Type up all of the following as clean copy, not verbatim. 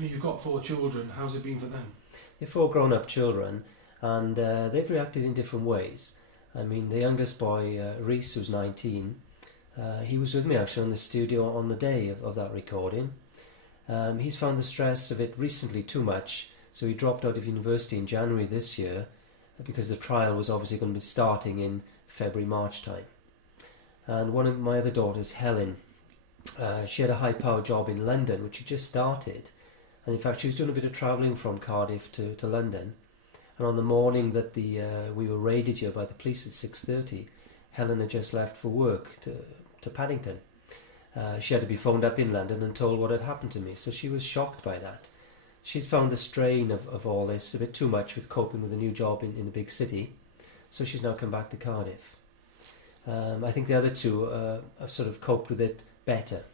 You've got 4 children. How's it been for them? They're 4 grown-up children, and they've reacted in different ways. I mean, the youngest boy, Reese, who's 19, he was with me actually in the studio on the day of that recording. He's found the stress of it recently too much, so he dropped out of university in January this year because the trial was obviously going to be starting in February, March time. And one of my other daughters, Helen, she had a high-power job in London, which she just started. And in fact, she was doing a bit of travelling from Cardiff to London. And on the morning that we were raided here by the police at 6:30, Helen had just left for work to Paddington. She had to be phoned up in London and told what had happened to me, so she was shocked by that. She's found the strain of all this a bit too much with coping with a new job in a big city, so she's now come back to Cardiff. I think the other 2 have sort of coped with it better.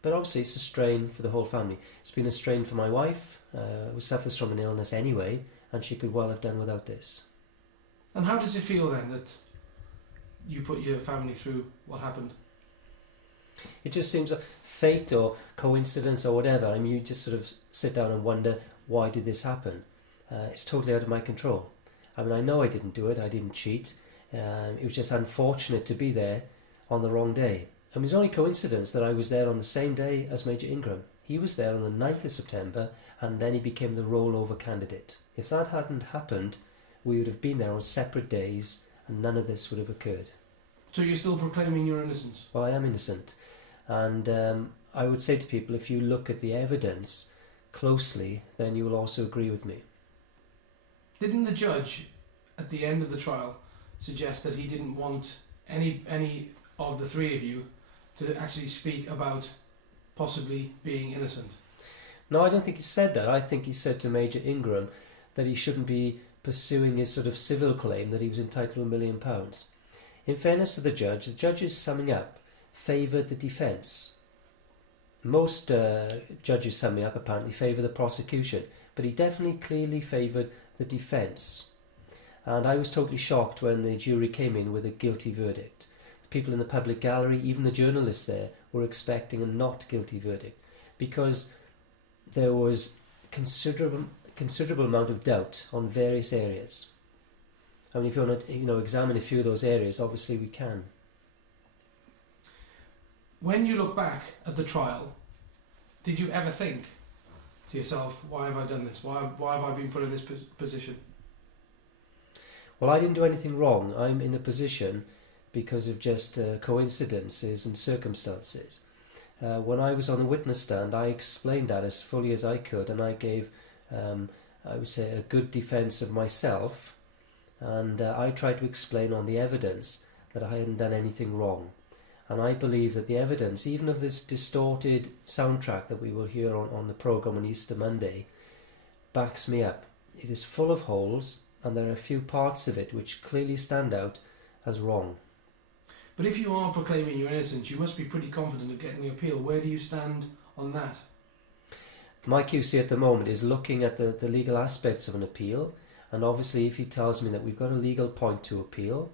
But obviously it's a strain for the whole family. It's been a strain for my wife, who suffers from an illness anyway, and she could well have done without this. And how does it feel then that you put your family through what happened? It just seems a fate or coincidence or whatever. I mean, you just sort of sit down and wonder, why did this happen? It's totally out of my control. I mean, I know I didn't do it, I didn't cheat. It was just unfortunate to be there on the wrong day. I mean, it's only coincidence that I was there on the same day as Major Ingram. He was there on the 9th of September, and then he became the rollover candidate. If that hadn't happened, we would have been there on separate days, and none of this would have occurred. So you're still proclaiming your innocence? Well, I am innocent. And I would say to people, if you look at the evidence closely, then you will also agree with me. Didn't the judge, at the end of the trial, suggest that he didn't want any of the 3 of you to actually speak about possibly being innocent? No, I don't think he said that. I think he said to Major Ingram that he shouldn't be pursuing his sort of civil claim that he was entitled to £1 million. In fairness to the judge's summing up favoured the defence. Most judges summing up apparently favour the prosecution, but he definitely clearly favoured the defence. And I was totally shocked when the jury came in with a guilty verdict. The people in the public gallery, even the journalists there, were expecting a not guilty verdict because there was considerable amount of doubt on various areas. I mean, if you want to examine a few of those areas, obviously we can. When you look back at the trial, did you ever think to yourself, why have I done this? Why have I been put in this position? Well, I didn't do anything wrong. I'm in a position because of just coincidences and circumstances. When I was on the witness stand, I explained that as fully as I could, and I gave, I would say, a good defence of myself, and I tried to explain on the evidence that I hadn't done anything wrong. And I believe that the evidence, even of this distorted soundtrack that we will hear on the programme on Easter Monday, backs me up. It is full of holes, and there are a few parts of it which clearly stand out as wrong. But if you are proclaiming your innocence, you must be pretty confident of getting the appeal. Where do you stand on that? My QC at the moment is looking at the legal aspects of an appeal, and obviously if he tells me that we've got a legal point to appeal,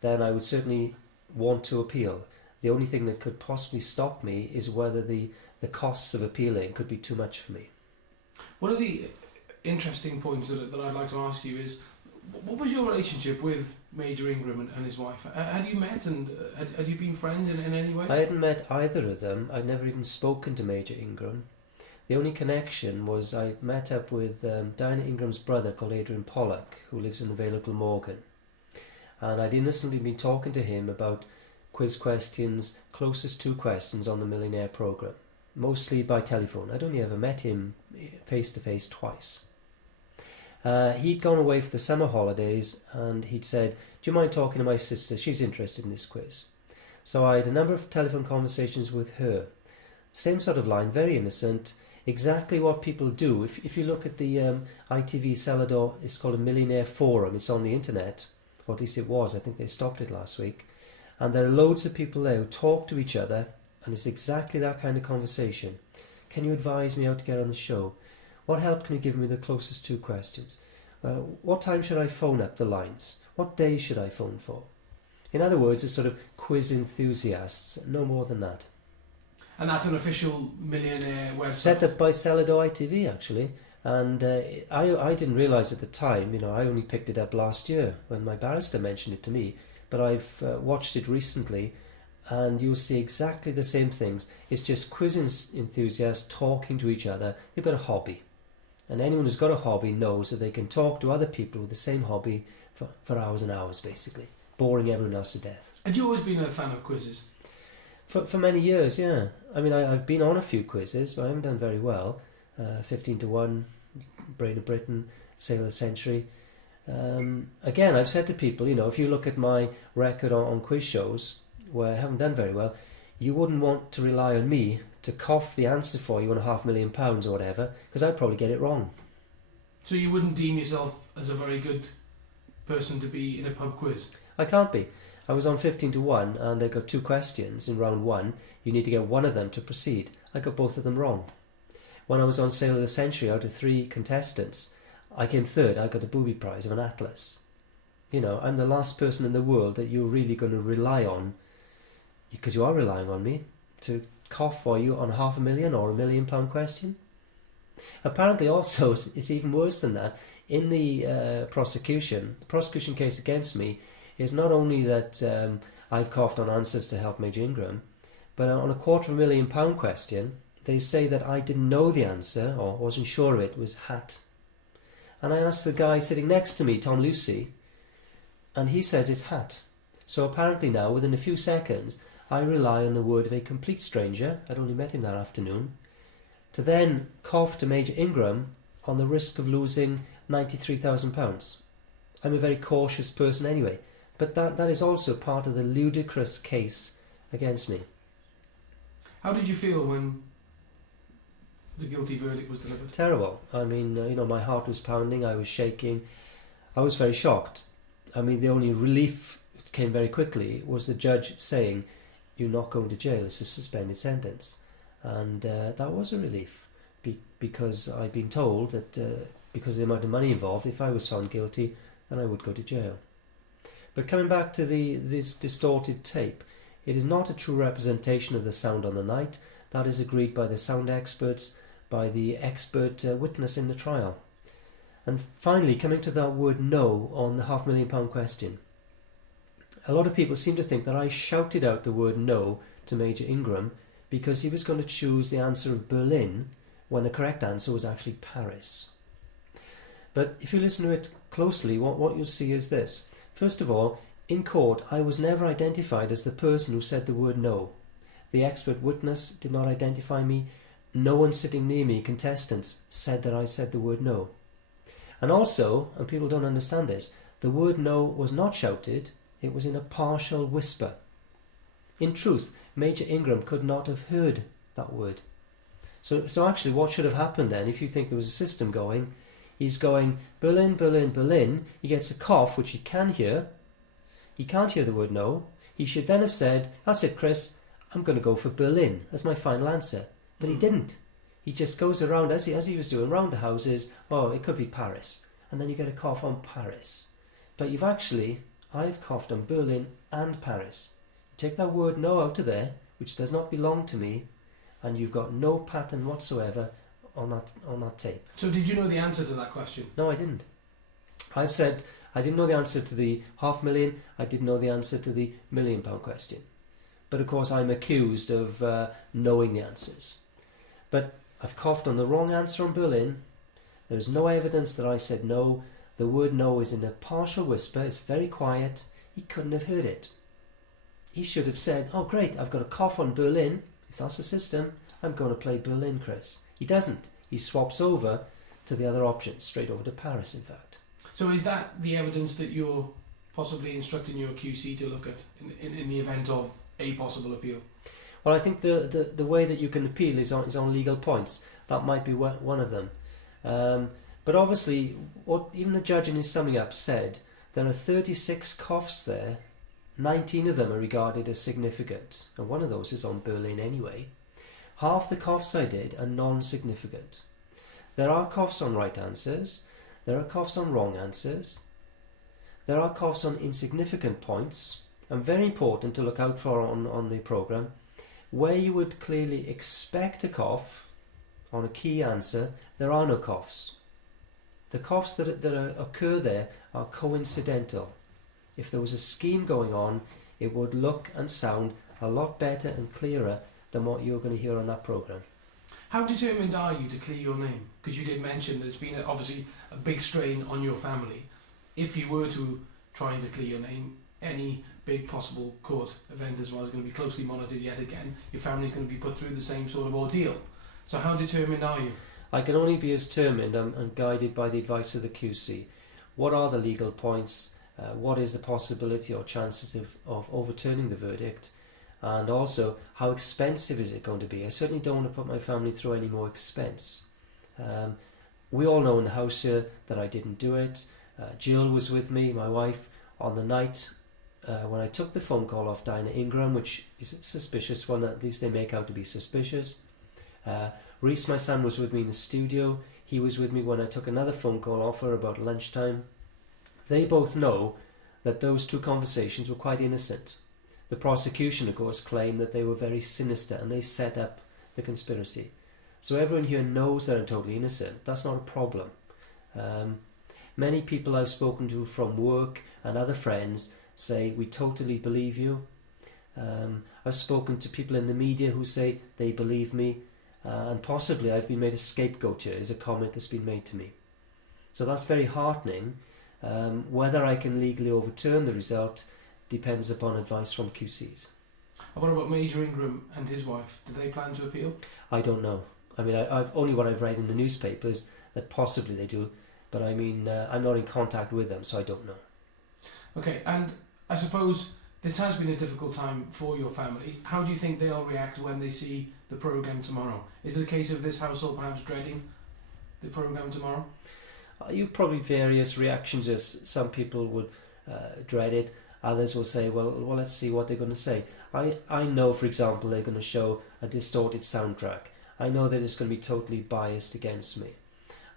then I would certainly want to appeal. The only thing that could possibly stop me is whether the costs of appealing could be too much for me. One of the interesting points that I'd like to ask you is, what was your relationship with Major Ingram and his wife? Had you met and had you been friends in any way? I hadn't met either of them. I'd never even spoken to Major Ingram. The only connection was I met up with Diana Ingram's brother called Adrian Pollock, who lives in Vale of Glamorgan. And I'd innocently been talking to him about quiz questions, closest to questions on the Millionaire programme, mostly by telephone. I'd only ever met him face to face twice. He'd gone away for the summer holidays and he'd said, "Do you mind talking to my sister? She's interested in this quiz." So I had a number of telephone conversations with her. Same sort of line, very innocent, exactly what people do. If you look at the ITV Celador, it's called a Millionaire Forum. It's on the internet, or at least it was. I think they stopped it last week. And there are loads of people there who talk to each other, and it's exactly that kind of conversation. Can you advise me how to get on the show? What help can you give me the closest two questions? What time should I phone up the lines? What day should I phone for? In other words, it's sort of quiz enthusiasts, no more than that. And that's an official millionaire website. Set up by Celador ITV actually, and I didn't realise at the time. I only picked it up last year when my barrister mentioned it to me. But I've watched it recently, and you'll see exactly the same things. It's just quiz enthusiasts talking to each other. They've got a hobby, and anyone who's got a hobby knows that they can talk to other people with the same hobby for hours and hours, basically, boring everyone else to death. Had you always been a fan of quizzes? For many years, yeah. I mean, I've been on a few quizzes, but I haven't done very well. 15 to 1, Brain of Britain, Sale of the Century. Again, I've said to people, if you look at my record on quiz shows where I haven't done very well, you wouldn't want to rely on me to cough the answer for you on £500,000 or whatever, because I'd probably get it wrong. So you wouldn't deem yourself as a very good person to be in a pub quiz? I can't be. I was on 15 to 1 and they got 2 questions in round 1. You need to get one of them to proceed. I got both of them wrong. When I was on Sale of the Century, out of 3 contestants, I came third. I got the booby prize of an atlas. I'm the last person in the world that you're really going to rely on, because you are relying on me, to cough for you on £500,000 or £1 million question. Apparently also, it's even worse than that. In the prosecution case against me is not only that I've coughed on answers to help Major Ingram, but on a £250,000 question, they say that I didn't know the answer or wasn't sure of it was hat. And I asked the guy sitting next to me, Tom Lucy, and he says it's hat. So apparently now, within a few seconds, I rely on the word of a complete stranger, I'd only met him that afternoon, to then cough to Major Ingram on the risk of losing £93,000. I'm a very cautious person anyway, but that is also part of the ludicrous case against me. How did you feel when the guilty verdict was delivered? Terrible. I mean, my heart was pounding, I was shaking. I was very shocked. I mean, the only relief that came very quickly was the judge saying, "You're not going to jail, it's a suspended sentence." And that was a relief, because I'd been told that because of the amount of money involved, if I was found guilty, then I would go to jail. But coming back to this distorted tape, it is not a true representation of the sound on the night. That is agreed by the sound experts, by the expert witness in the trial. And finally, coming to that word no on the £500,000 question. A lot of people seem to think that I shouted out the word no to Major Ingram because he was going to choose the answer of Berlin when the correct answer was actually Paris. But if you listen to it closely, what you'll see is this. First of all, in court, I was never identified as the person who said the word no. The expert witness did not identify me. No one sitting near me, contestants, said that I said the word no. And also, and people don't understand this, the word no was not shouted, it was in a partial whisper. In truth, Major Ingram could not have heard that word. So actually what should have happened then, if you think there was a system going, he's going Berlin, Berlin, Berlin, he gets a cough which he can hear, he can't hear the word no, he should then have said, "That's it, Chris, I'm going to go for Berlin as my final answer." But he didn't. He just goes around, as he was doing, around the houses, "Oh, it could be Paris." And then you get a cough on Paris. But I've coughed on Berlin and Paris. Take that word no out of there, which does not belong to me, and you've got no pattern whatsoever on that tape. So did you know the answer to that question? No, I didn't. I've said I didn't know the answer to the £500,000, I didn't know the answer to the £1 million question. But of course I'm accused of knowing the answers. But I've coughed on the wrong answer on Berlin. There's no evidence that I said no. The word no is in a partial whisper, it's very quiet. He couldn't have heard it. He should have said, "Oh great, I've got a cough on Berlin. If that's the system, I'm going to play Berlin, Chris." He doesn't. He swaps over to the other options, straight over to Paris, in fact. So is that the evidence that you're possibly instructing your QC to look at in the event of a possible appeal? Well, I think the way that you can appeal is on legal points. That might be one of them. But obviously, what even the judge in his summing up said, there are 36 coughs there. 19 of them are regarded as significant, and one of those is on Berlin anyway. Half the coughs I did are non-significant. There are coughs on right answers, there are coughs on wrong answers, there are coughs on insignificant points, and very important to look out for on the programme. Where you would clearly expect a cough on a key answer, there are no coughs. The coughs that occur there are coincidental. If there was a scheme going on, it would look and sound a lot better and clearer than what you're going to hear on that programme. How determined are you to clear your name? Because you did mention there's been obviously a big strain on your family. If you were to try to clear your name, any big possible court event as well is going to be closely monitored yet again. Your family's going to be put through the same sort of ordeal. So how determined are you? I can only be as determined and guided by the advice of the QC. What are the legal points? What is the possibility or chances of overturning the verdict? And also, how expensive is it going to be? I certainly don't want to put my family through any more expense. We all know in the house here that I didn't do it. Jill was with me, my wife, on the night when I took the phone call off Dinah Ingram, which is a suspicious one, at least they make out to be suspicious. Reese, my son, was with me in the studio. He was with me when I took another phone call off her about lunchtime. They both know that those two conversations were quite innocent. The prosecution, of course, claimed that they were very sinister and they set up the conspiracy. So everyone here knows that I'm totally innocent. That's not a problem. Many people I've spoken to from work and other friends say, we totally believe you. I've spoken to people in the media who say they believe me. And possibly I've been made a scapegoat here, is a comment that's been made to me. So that's very heartening. Whether I can legally overturn the result depends upon advice from QCs. And what about Major Ingram and his wife? Do they plan to appeal? I don't know. I mean, I've only what I've read in the newspapers that possibly they do, but I mean, I'm not in contact with them, so I don't know. Okay, and I suppose this has been a difficult time for your family. How do you think they'll react when they see the programme tomorrow? Is it a case of this household perhaps dreading the programme tomorrow? You probably various reactions. As some people would dread it, others will say, well, let's see what they're going to say. I know, for example, they're going to show a distorted soundtrack. I know that it's going to be totally biased against me.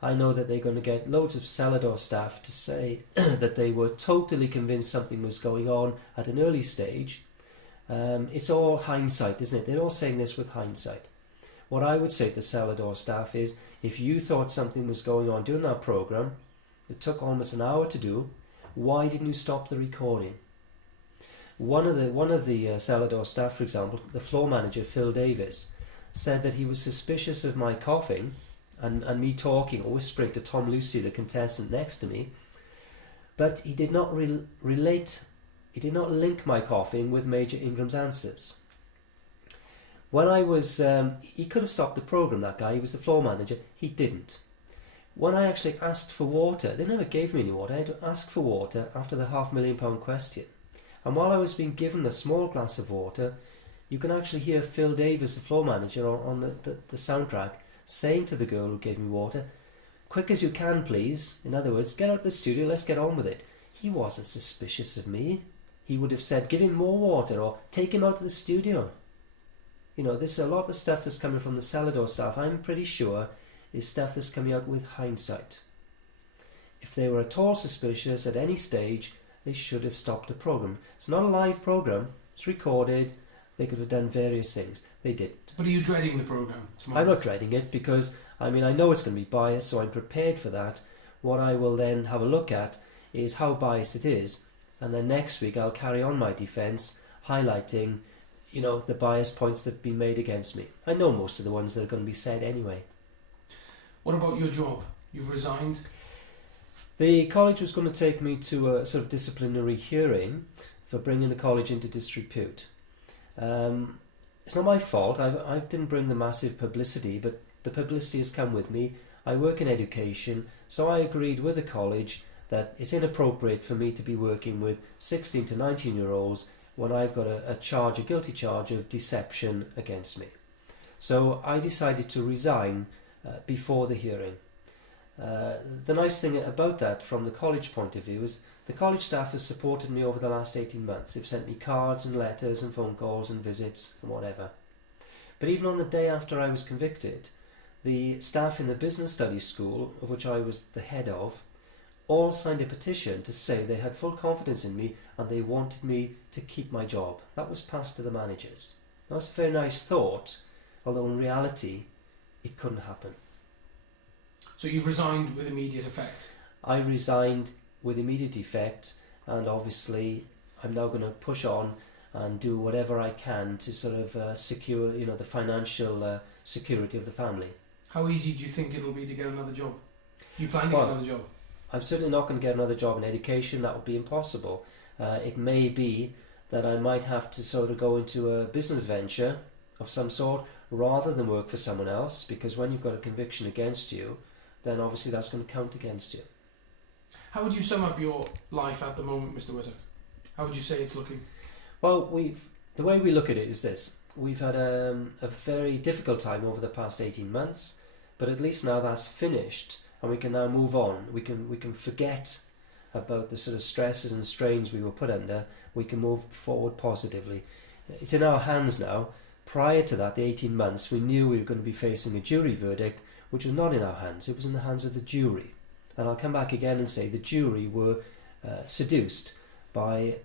I know that they're going to get loads of Celador staff to say that they were totally convinced something was going on at an early stage. It's all hindsight, isn't it? They're all saying this with hindsight. What I would say to the Celador staff is, if you thought something was going on during that programme, it took almost an hour to do, why didn't you stop the recording? One of the Celador staff, for example, the floor manager, Phil Davis, said that he was suspicious of my coughing and me talking or whispering to Tom Lucy, the contestant next to me, but he did not he did not link my coughing with Major Ingram's answers. When I was, he could have stopped the programme, that guy, he was the floor manager, he didn't. When I actually asked for water, they never gave me any water, I had to ask for water after the £500,000 question. And while I was being given a small glass of water, you can actually hear Phil Davis, the floor manager, on the soundtrack, saying to the girl who gave me water, quick as you can, please. In other words, get out of the studio, let's get on with it. He wasn't suspicious of me. He would have said, give him more water or take him out of the studio. You know, there's a lot of stuff that's coming from the Celador staff, I'm pretty sure, is stuff that's coming out with hindsight. If they were at all suspicious at any stage, they should have stopped the programme. It's not a live programme, it's recorded, they could have done various things. They didn't. But are you dreading the programme tomorrow? I'm not dreading it because, I mean, I know it's going to be biased, so I'm prepared for that. What I will then have a look at is how biased it is, and then next week I'll carry on my defence, highlighting, you know, the bias points that have been made against me. I know most of the ones that are going to be said anyway. What about your job? You've resigned? The college was going to take me to a sort of disciplinary hearing for bringing the college into disrepute. It's not my fault. I didn't bring the massive publicity, but the publicity has come with me. I work in education, so I agreed with the college that it's inappropriate for me to be working with 16 to 19-year-olds when I've got a guilty charge of deception against me. So I decided to resign before the hearing. The nice thing about that from the college point of view is the college staff has supported me over the last 18 months. They've sent me cards and letters and phone calls and visits and whatever. But even on the day after I was convicted, the staff in the business studies school, of which I was the head of, all signed a petition to say they had full confidence in me and they wanted me to keep my job. That was passed to the managers. That's a very nice thought, although in reality it couldn't happen. So you've resigned with immediate effect? I resigned with immediate effect, and obviously I'm now going to push on and do whatever I can to sort of secure, the financial security of the family. How easy do you think it'll be to get another job? You plan to Well, get another job? I'm certainly not going to get another job in education. That would be impossible. It may be that I might have to sort of go into a business venture of some sort rather than work for someone else, because when you've got a conviction against you, then obviously that's going to count against you. How would you sum up your life at the moment, Mr. Whittock? How would you say it's looking? Well, the way we look at it is this. We've had a very difficult time over the past 18 months, but at least now that's finished and we can now move on. We can forget about the sort of stresses and strains we were put under. We can move forward positively. It's in our hands now. Prior to that, the 18 months, we knew we were going to be facing a jury verdict, which was not in our hands. It was in the hands of the jury. And I'll come back again and say the jury were seduced by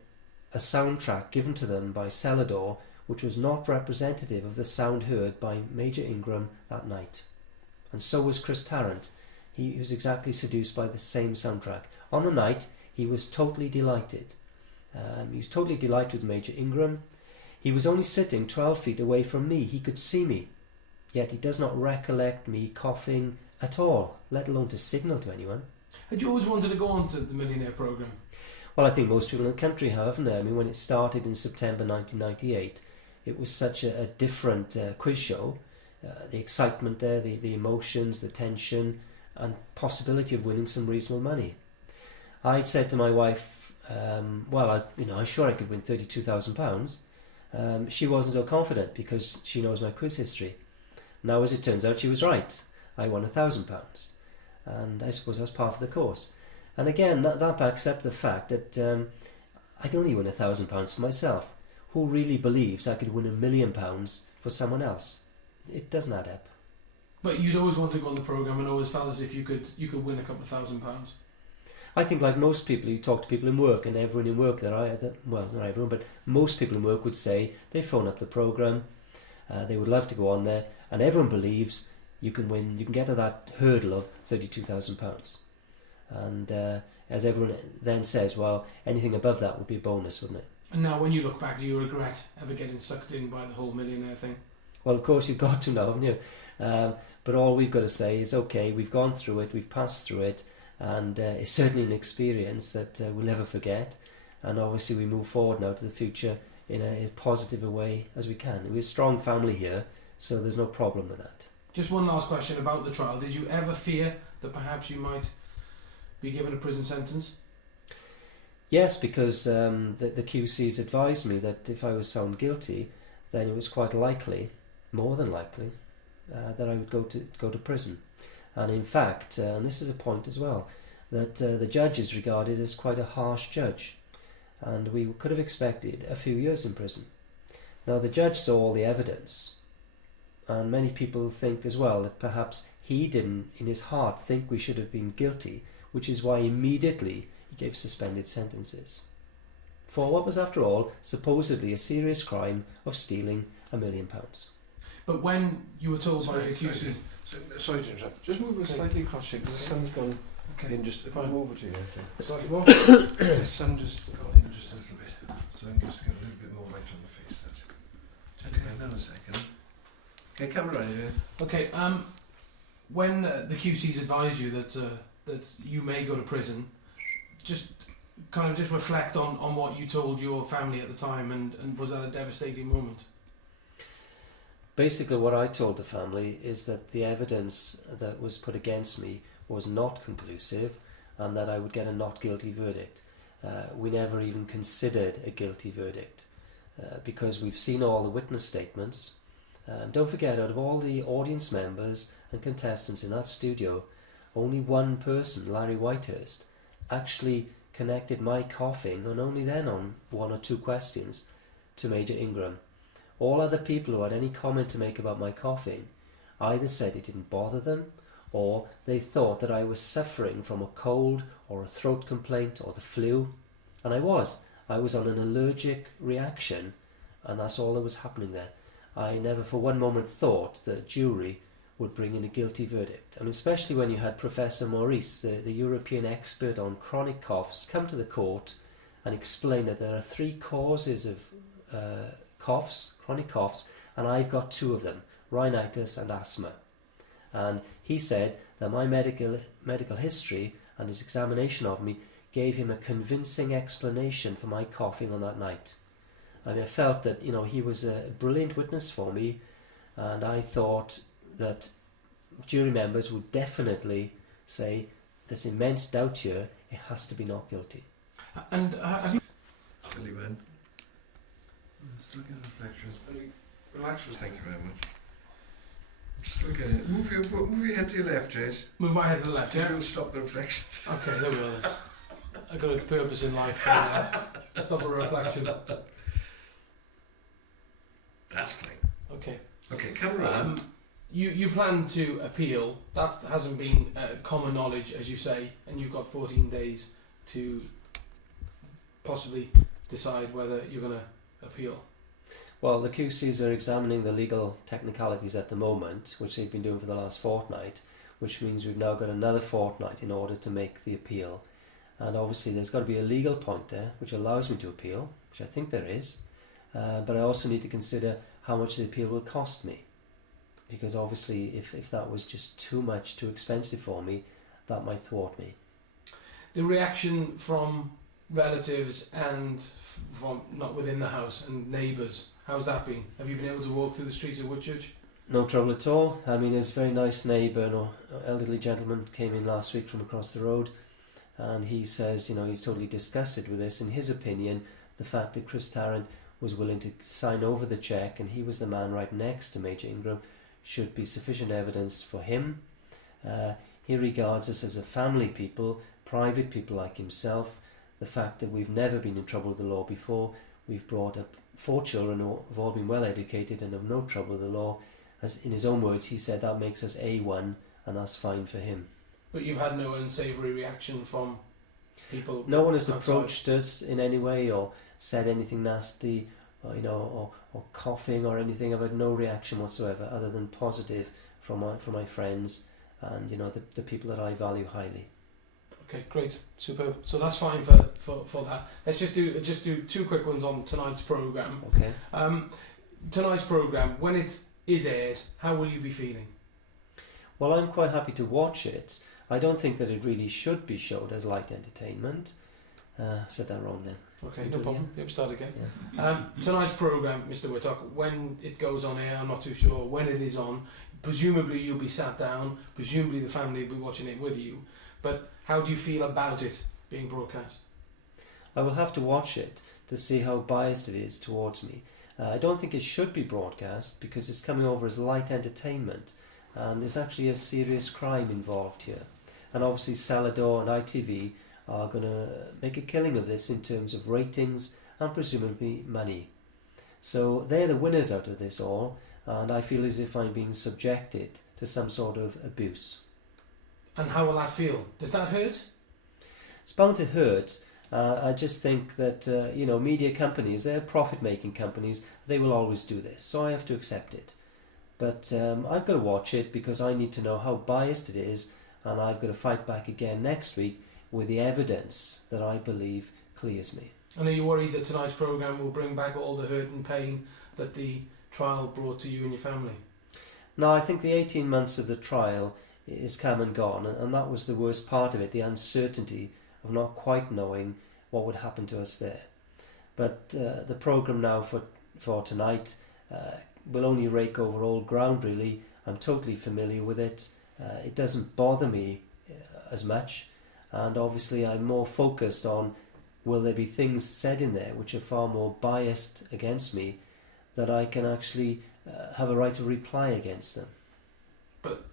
a soundtrack given to them by Celador, which was not representative of the sound heard by Major Ingram that night. And so was Chris Tarrant. He was exactly seduced by the same soundtrack. On the night, he was totally delighted. He was totally delighted with Major Ingram. He was only sitting 12 feet away from me. He could see me. Yet he does not recollect me coughing at all, let alone to signal to anyone. Had you always wanted to go on to the Millionaire programme? Well, I think most people in the country have, haven't they? I mean, when it started in September 1998, it was such a different quiz show. The excitement there, the emotions, the tension, and possibility of winning some reasonable money. I'd said to my wife, I'm sure I could win £32,000. She wasn't so confident because she knows my quiz history. Now, as it turns out, she was right. I won £1,000, and I suppose that's part of the course. And again, that backs up the fact that I can only win £1,000 for myself. Who really believes I could win £1 million for someone else? It doesn't add up. But you'd always wanted to go on the programme and always felt as if you could win a couple of £1,000. I think, like most people, you talk to people in work, and everyone in work not everyone, but most people in work would say they phone up the programme, they would love to go on there, and everyone believes you can win, you can get to that hurdle of £32,000. And as everyone then says, well, anything above that would be a bonus, wouldn't it? And now, when you look back, do you regret ever getting sucked in by the whole millionaire thing? Well, of course, you've got to now, haven't you? But all we've got to say is, okay, we've gone through it, we've passed through it, and it's certainly an experience that we'll never forget. And obviously we move forward now to the future in as positive a way as we can. We're a strong family here, so there's no problem with that. Just one last question about the trial. Did you ever fear that perhaps you might be given a prison sentence? Yes, because the QCs advised me that if I was found guilty, then it was quite likely, more than likely, that I would go to prison. And in fact, and this is a point as well, that the judge is regarded as quite a harsh judge, and we could have expected a few years in prison. Now, the judge saw all the evidence, and many people think as well that perhaps he didn't, in his heart, think we should have been guilty, which is why immediately he gave suspended sentences for what was, after all, supposedly a serious crime of stealing £1 million. But when you were told by a QC... Sorry to interrupt. Just move it slightly across here, because the sun's gone in just... If I move it to you, okay. Sorry, what? The sun just gone in just a little bit, so I can just get a little bit more light on the face. That's it. Okay, hang on a second. Okay, camera right here. Okay, when the QCs advised you that you may go to prison, just reflect on what you told your family at the time, and was that a devastating moment? Basically, what I told the family is that the evidence that was put against me was not conclusive, and that I would get a not guilty verdict. We never even considered a guilty verdict, because we've seen all the witness statements. Don't forget, out of all the audience members and contestants in that studio, only one person, Larry Whitehurst, actually connected my coughing, and only then on one or two questions, to Major Ingram. All other people who had any comment to make about my coughing either said it didn't bother them, or they thought that I was suffering from a cold or a throat complaint or the flu. And I was on an allergic reaction, and that's all that was happening there. I never for one moment thought that a jury would bring in a guilty verdict. I mean, especially when you had Professor Maurice, the European expert on chronic coughs, come to the court and explain that there are 3 causes of coughs, chronic coughs, and I've got 2 of them, rhinitis and asthma. And he said that my medical history and his examination of me gave him a convincing explanation for my coughing on that night. And I felt that, you know, he was a brilliant witness for me, and I thought that jury members would definitely say there's immense doubt here, it has to be not guilty. And have you... Billy Ben. Just look at the reflections. Very relaxed. Thank you very much. Just look at it. Move your head to your left, Jace. Move my head to the left, yeah? You'll stop the reflections. Okay, there we go. I've got a purpose in life. Stop a reflection. That's fine. Okay. Okay, camera on. You plan to appeal. That hasn't been common knowledge, as you say, and you've got 14 days to possibly decide whether you're going to appeal. Well, the QCs are examining the legal technicalities at the moment, which they've been doing for the last fortnight, which means we've now got another fortnight in order to make the appeal. And obviously there's got to be a legal point there, which allows me to appeal, which I think there is. But I also need to consider how much the appeal will cost me. Because obviously if that was just too much, too expensive for me, that might thwart me. The reaction from relatives and from not within the house and neighbours, how's that been? Have you been able to walk through the streets of Whitchurch? No trouble at all. I mean, there's a very nice neighbour, an elderly gentleman came in last week from across the road, and he says, you know, he's totally disgusted with this. In his opinion, the fact that Chris Tarrant was willing to sign over the cheque and he was the man right next to Major Ingram should be sufficient evidence for him. He regards us as a family people, private people like himself. The fact that we've never been in trouble with the law before, we've brought up 4 children who have all been well educated and have no trouble with the law. As in his own words, he said that makes us A1 and that's fine for him. But you've had no unsavoury reaction from people? No one has outside? approached us in any way or said anything nasty, or, you know, or coughing or anything. I've had no reaction whatsoever other than positive from my friends and, you know, the people that I value highly. Okay, great, superb. So that's fine for that. Let's just do 2 quick ones on tonight's programme. Okay. Tonight's programme, when it is aired, how will you be feeling? Well, I'm quite happy to watch it. I don't think that it really should be showed as light entertainment. I said that wrong then. Okay, no problem. Yep, start again. Yeah. Tonight's programme, Mr. Whittock, when it goes on air, I'm not too sure when it is on. Presumably you'll be sat down. Presumably the family will be watching it with you. But how do you feel about it being broadcast? I will have to watch it to see how biased it is towards me. I don't think it should be broadcast because it's coming over as light entertainment, and there's actually a serious crime involved here. And obviously Salador and ITV are going to make a killing of this in terms of ratings and presumably money. So they're the winners out of this all, and I feel as if I'm being subjected to some sort of abuse. And how will that feel? Does that hurt? It's bound to hurt. I just think that, you know, media companies, they're profit-making companies, they will always do this, so I have to accept it. But I've got to watch it because I need to know how biased it is, and I've got to fight back again next week with the evidence that I believe clears me. And are you worried that tonight's programme will bring back all the hurt and pain that the trial brought to you and your family? No, I think the 18 months of the trial is come and gone, and that was the worst part of it, the uncertainty of not quite knowing what would happen to us there. But the programme now for tonight will only rake over old ground really. I'm totally familiar with it. It doesn't bother me as much, and obviously I'm more focused on will there be things said in there which are far more biased against me that I can actually have a right to reply against them. But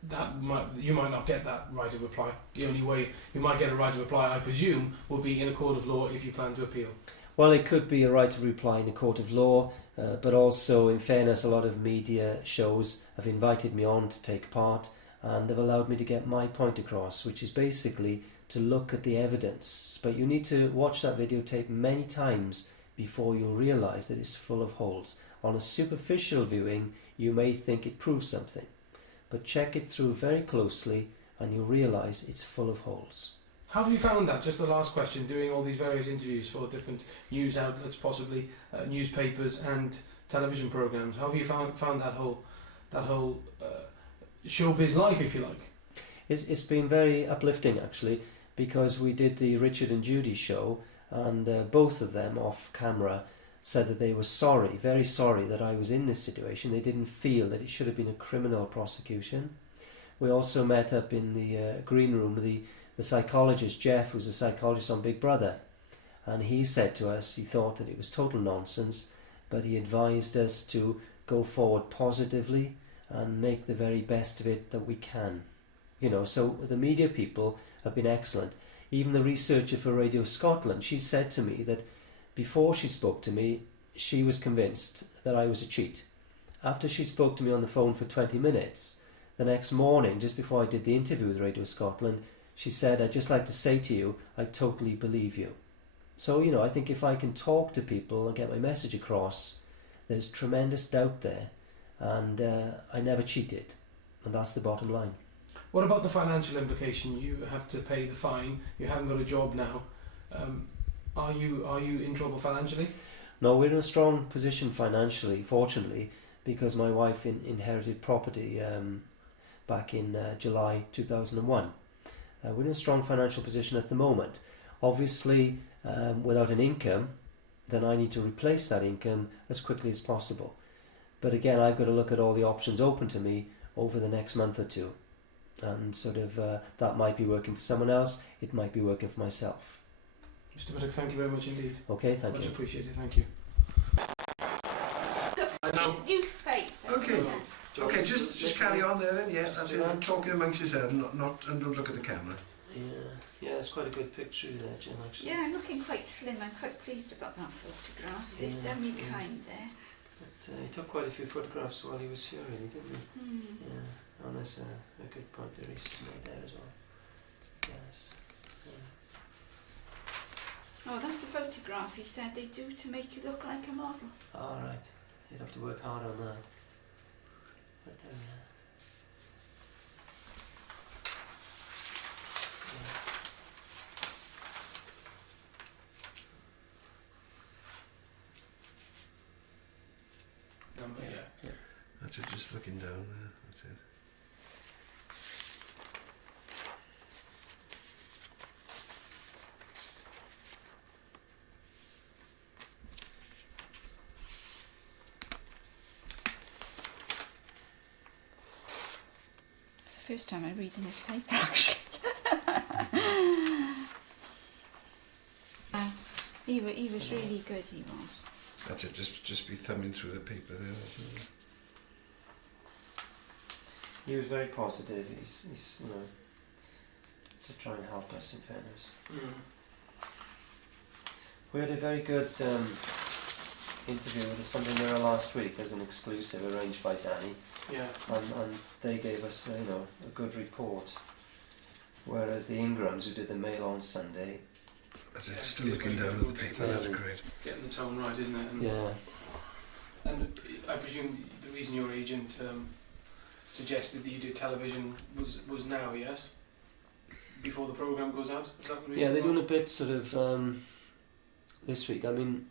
you might not get that right of reply. The only way you might get a right of reply, I presume, will be in a court of law if you plan to appeal. Well, it could be a right of reply in a court of law, but also, in fairness, a lot of media shows have invited me on to take part, and they've allowed me to get my point across, which is basically to look at the evidence. But you need to watch that videotape many times before you'll realise that it's full of holes. On a superficial viewing, you may think it proves something, but check it through very closely and you'll realise it's full of holes. How have you found that? Just the last question, doing all these various interviews for different news outlets, possibly newspapers and television programmes. How have you found that whole showbiz life, if you like? It's been very uplifting, actually, because we did the Richard and Judy show, and both of them off camera said that they were sorry, very sorry that I was in this situation. They didn't feel that it should have been a criminal prosecution. We also met up in the green room, the psychologist, Jeff, who's a psychologist on Big Brother, and he said to us he thought that it was total nonsense, but he advised us to go forward positively and make the very best of it that we can. You know, so the media people have been excellent. Even the researcher for Radio Scotland, she said to me that before she spoke to me, she was convinced that I was a cheat. After she spoke to me on the phone for 20 minutes, the next morning, just before I did the interview with Radio Scotland, she said, "I'd just like to say to you, I totally believe you." So, you know, I think if I can talk to people and get my message across, there's tremendous doubt there, and I never cheated, and that's the bottom line. What about the financial implication? You have to pay the fine. You haven't got a job now. Are you in trouble financially? No, we're in a strong position financially, fortunately, because my wife inherited property back in July 2001. We're in a strong financial position at the moment. Obviously, without an income, then I need to replace that income as quickly as possible. But again, I've got to look at all the options open to me over the next month or two. And sort of that might be working for someone else, it might be working for myself. Mr. Whittock, thank you very much indeed. Okay, thank you. Much appreciated, thank you. Okay. Okay, just carry on there then, yeah. That's it. I'm talking amongst yourselves, and don't look at the camera. Yeah, it's quite a good picture there, Jim, actually. Yeah, I'm looking quite slim. I'm quite pleased about that photograph. They've done me kind there. But he took quite a few photographs while he was here, really, didn't he? Yeah, and there's a good point that Reese has made there as well. Yes. Oh, that's the photograph he said they do to make you look like a model. All right. You'd have to work hard on that. But Yeah. That's it, just looking down there. That's it. It's the first time I'm reading his paper, actually. He was really good, he was. That's it, just be thumbing through the paper there. That's it. he was very positive. He's you know, to try and help us, in fairness. We had a very good interview with the Sunday Mirror last week as an exclusive arranged by Danny. Yeah. And they gave us you know, a good report. Whereas the Ingrams, who did the Mail on Sunday, That's it, Yeah, still it's looking very down at the difficult paper, that's getting- great. Getting the tone right, isn't it? And, yeah, and I presume the reason your agent suggested that you did television was now, yes? Before the programme goes out? Is that the reason? yeah, they're why? doing a bit sort of this week. I mean,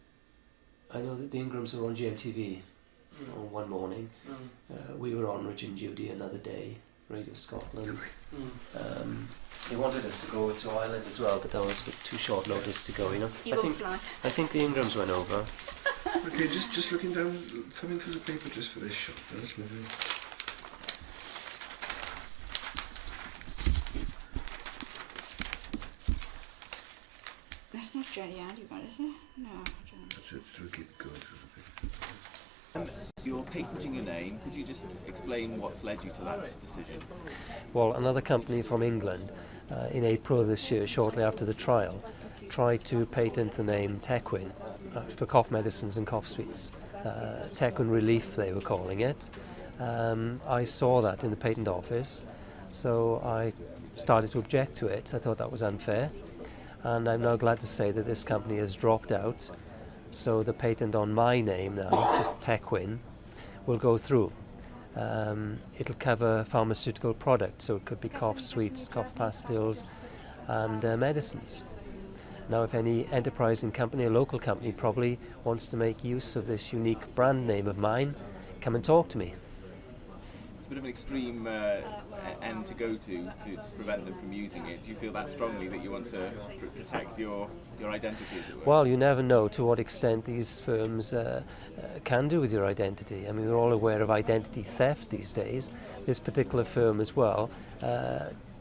I know that the Ingrams were on GMTV on one morning. We were on Rich and Judy another day, Radio Scotland. They wanted us to go to Ireland as well, but that was a bit too short notice to go, you know. He won't fly. I think the Ingrams went over. Okay, just looking down, thumbing through the paper just for this shot. That's lovely. That's not Jerry Addison, is it? No, I don't. That's it, still keep going through the paper. You're patenting your name. Could you just explain what's led you to that decision? Well, another company from England, in April of this year, shortly after the trial, tried to patent the name Tecwen for cough medicines and cough sweets. Tecwen Relief, they were calling it. I saw that in the patent office, so I started to object to it. I thought that was unfair, and I'm now glad to say that this company has dropped out. So the patent on my name now, just Tecwen, will go through. It'll cover pharmaceutical products, so it could be cough sweets, cough pastilles, and medicines. Now, if any enterprising company, a local company probably wants to make use of this unique brand name of mine, come and talk to me. It's a bit of an extreme end to go to prevent them from using it. Do you feel that strongly that you want to protect your identity, as it were? Well, you never know to what extent these firms can do with your identity. I mean, we're all aware of identity theft these days. This particular firm as well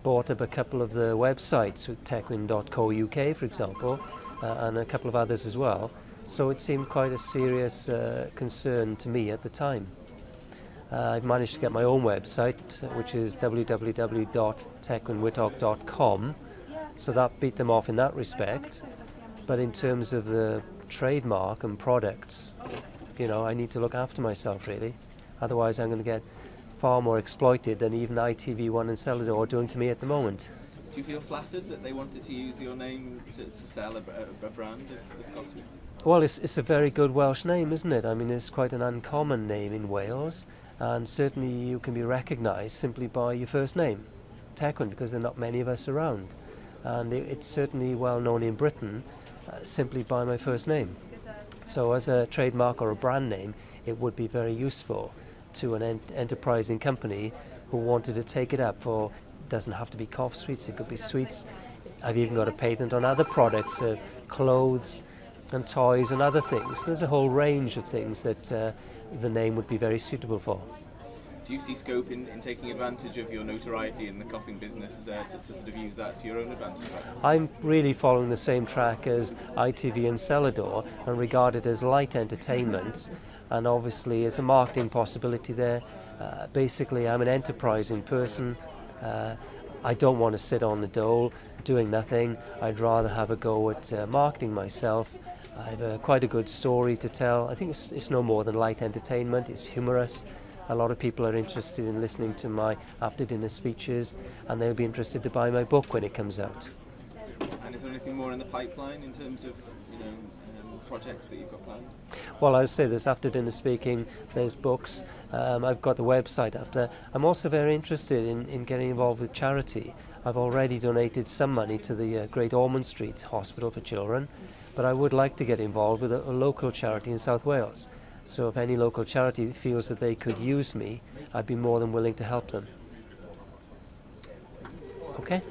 bought up a couple of the websites with tecwen.co.uk, for example, and a couple of others as well. So it seemed quite a serious concern to me at the time. I've managed to get my own website, which is www.tecwenwhittock.com, so that beat them off in that respect. But in terms of the trademark and products, you know, I need to look after myself, really. Otherwise I'm going to get far more exploited than even ITV1 and Celador are doing to me at the moment. Do you feel flattered that they wanted to use your name to sell a brand of cosmetics? Well, it's a very good Welsh name, isn't it? I mean, it's quite an uncommon name in Wales, and certainly you can be recognised simply by your first name, Tecwen, because there are not many of us around. And it's certainly well known in Britain simply by my first name. So as a trademark or a brand name, it would be very useful to an enterprising company who wanted to take it up for, doesn't have to be cough sweets, it could be sweets. I've even got a patent on other products, clothes and toys and other things. There's a whole range of things that the name would be very suitable for. Do you see scope in taking advantage of your notoriety in the coughing business to sort of use that to your own advantage? I'm really following the same track as ITV and Celador and regard it as light entertainment, and obviously as a marketing possibility there. Basically, I'm an enterprising person. I don't want to sit on the dole doing nothing. I'd rather have a go at marketing myself. I have quite a good story to tell. I think it's no more than light entertainment. It's humorous. A lot of people are interested in listening to my after-dinner speeches, and they'll be interested to buy my book when it comes out. And is there anything more in the pipeline in terms of, projects that you've got planned? Well, as I say, there's after-dinner speaking, there's books. I've got the website up there. I'm also very interested in getting involved with charity. I've already donated some money to the Great Ormond Street Hospital for Children, but I would like to get involved with a local charity in South Wales. So if any local charity feels that they could use me, I'd be more than willing to help them. Okay?